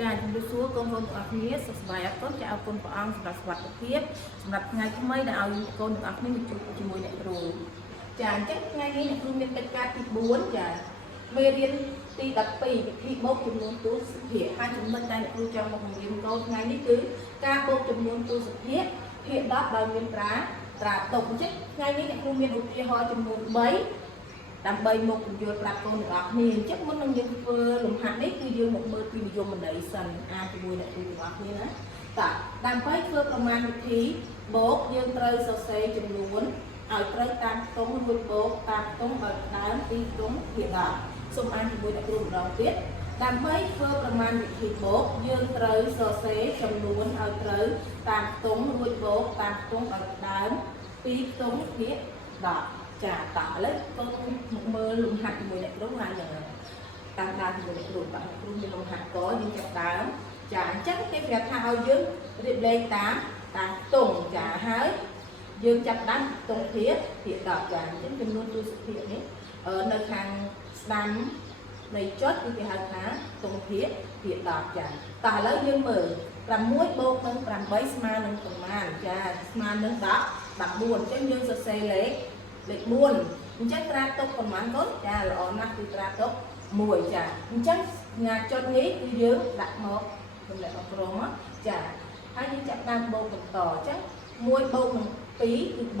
ចាជំរាបសួរកូនទាំងអស់គ្នាសុខសប្បាយអរគុណចាអរគុណព្រះអង្គសម្រាប់សុខភាពសម្រាប់ថ្ងៃថ្មីដែលឲ្យកូនទាំងអស់គ្នាមកជួបជាមួយអ្នកគ្រូចាអញ្ចឹងថ្ងៃនេះអ្នកគ្រូមានកិច្ចការទី4ចាមេរៀនទី12វិធីបូកចំនួនទូសភាគហើយចំណុចដែលអ្នកគ្រូចង់មកបង្រៀនកូនថ្ងៃនេះគឺការបូកចំនួនទូសភាគភាគ10ដោយមានត្រាតុកអញ្ចឹងថ្ងៃនេះអ្នកគ្រូមានឧទាហរណ៍ចំនួន3ដើម្បីមកពន្យល់ប្រាប់កូនទាំងអស់គ្នាអញ្ចឹងមុននឹងយើងធ្វើលំហាត់នេះគឺយើងមកមើលពីនិយមន័យសិនជាមួយអ្នកគ្រូទាំងអស់គ្នាណាតាដើម្បីធ្វើប្រមាណវិធីបូកយើងត្រូវសរសេរចំនួនឲ្យត្រូវតាមខ្ទង់រួចបូកតាមខ្ទង់ឲ្យដើមពីខ្ទង់ភាគ10សូមអានជាមួយអ្នកគ្រូម្ដងទៀតដើម្បីធ្វើប្រមាណវិធីបូកយើងត្រូវសរសេរចំនួនឲ្យត្រូវតាមខ្ទង់រួចបូកតាមខ្ទង់ឲ្យដើមពីខ្ទង់ភាគ10ចាតោះឥឡូវកូនមកមើលលំហាត់ជាមួយអ្នកគ្រូហើយយ៉ាងតាមដានជាមួយអ្នកគ្រូបាទគ្រូមានលំហាត់កយើងចាប់ដើមចាអញ្ចឹងគេប្រាប់ថាឲ្យយើងរៀបលេខតាមខ្ទង់ចាហើយយើងចាប់ដើមខ្ទង់ភាគ10ចាអញ្ចឹងចំនួនទូសភាគនេះនៅខាងស្ដាំនៃចុចគឺគេហៅថាខ្ទង់ភាគ10ចាតោះឥឡូវយើងមើល6បូកនឹង8ស្មើនឹងប្រមាណចាស្មើនឹង14អញ្ចឹងយើងសរសេរលេខ4អញ្ចឹងត្រាតុកប្រមាណកូនចាល្អណាស់គឺត្រាតុក1ចាអញ្ចឹងងាចុចនេះគឺយើងដាក់មកសម្រាប់អក្រមចាហើយយើងចាប់តាមបូកបន្តអញ្ចឹង1បូកនឹង2គឺ3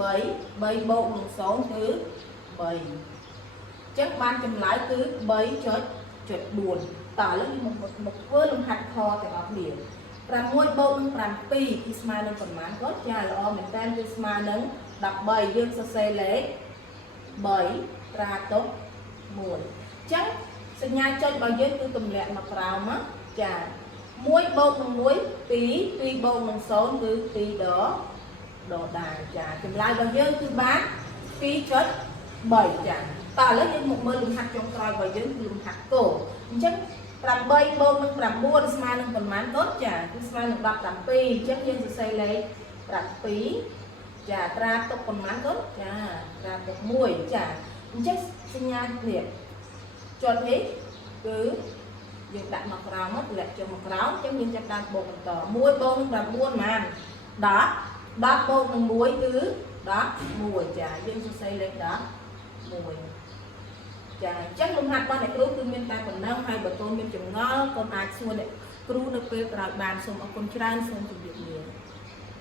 3បូកនឹង0គឺ3អញ្ចឹងបានចម្លើយគឺ 3.4 តើឥឡូវយើងមកធ្វើលំហាត់ខទាំងអស់គ្នា6បូកនឹង7គឺស្មើនឹងប្រមាណកូនចាល្អមែនតើគឺស្មើនឹង13យើងសរសេរលេខ3ត្រាតុក1អញ្ចឹងសញ្ញាចុចរបស់យើងគឺទម្លាក់មកក្រោមចា1បូកនឹង1 2 2បូកនឹង0គឺ2ដដែលចាចម្លើយរបស់យើងគឺបាន 2.3 ចាតើឥឡូវយើងមកមើលលំហាត់ចុងក្រោយរបស់យើងគឺលំហាត់គោអញ្ចឹង8បូកនឹង9ស្មើនឹងប៉ុន្មានកូនចាគឺស្មើនឹង17អញ្ចឹងយើងសរសេរលេខ7ចាត្រាតុកប៉ុន្មានកូនចាត្រាតុក1ចាអញ្ចឹងសញ្ញានេះចុចនេះគឺយើងដាក់មកក្រោមទម្លាក់ចុះមកក្រោមអញ្ចឹងយើងចាប់ដើមបូកបន្ត1បូកនឹង9ប៉ុន្មាន10បូកនឹង1គឺ11ចាយើងសរសេរលេខ11ចាអញ្ចឹងលំហាត់របស់អ្នកគ្រូគឺមានតែប៉ុណ្ណឹងហើយបើកូនមានចម្ងល់កូនអាចសួរអ្នកគ្រូនៅពេលក្រោយបានសូមអរគុណច្រើនសូមជម្រាបលា